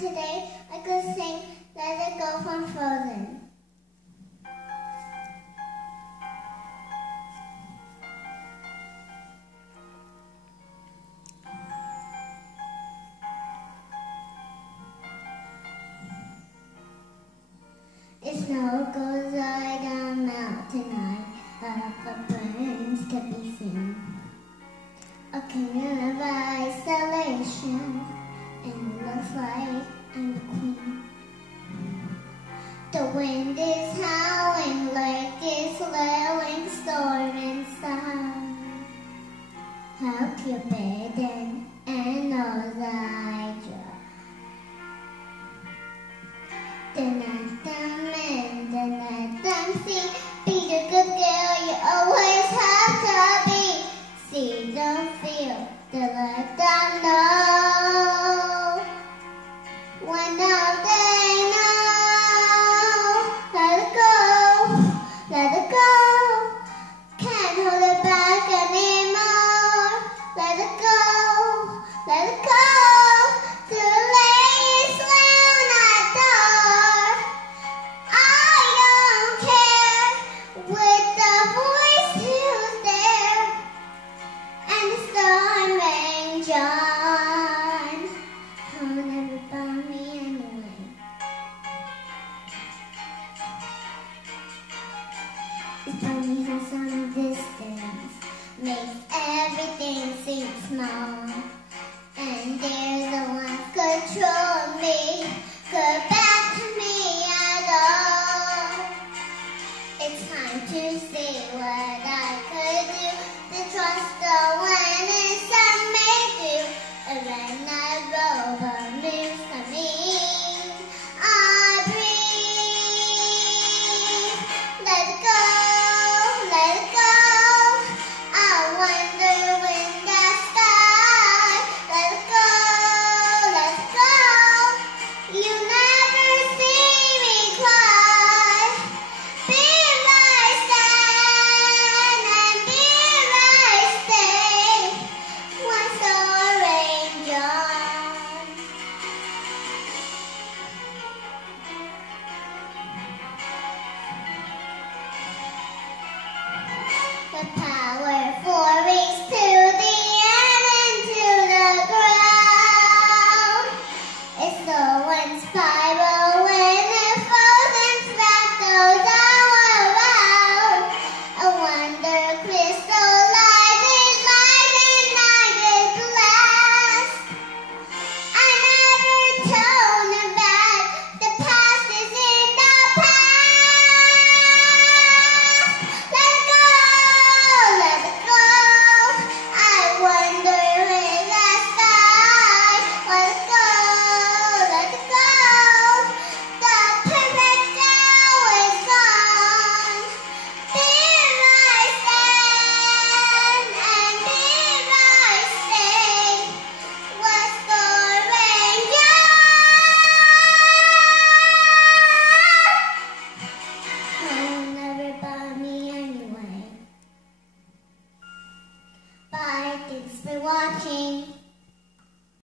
today I could sing Let It Go from Frozen. The snow goes right down mountain high, up the burns to be seen. A kingdom of isolation, and it looks like I'm the queen. The wind is howling, like it's lailing, storm inside. Help your burden and all I dry. The night I'm in, the night I'm free. Be the good girl you always have to be. See, don't feel the light I know. When all they know, let it go, let it go. Can't hold it back anymore. Let it go, let it go. Too late, slam that door. I don't care with the voice who's there. And the storm rains on. Oh, never found me anyway. It's funny how some distance makes everything seem small. And they're the ones controlling me,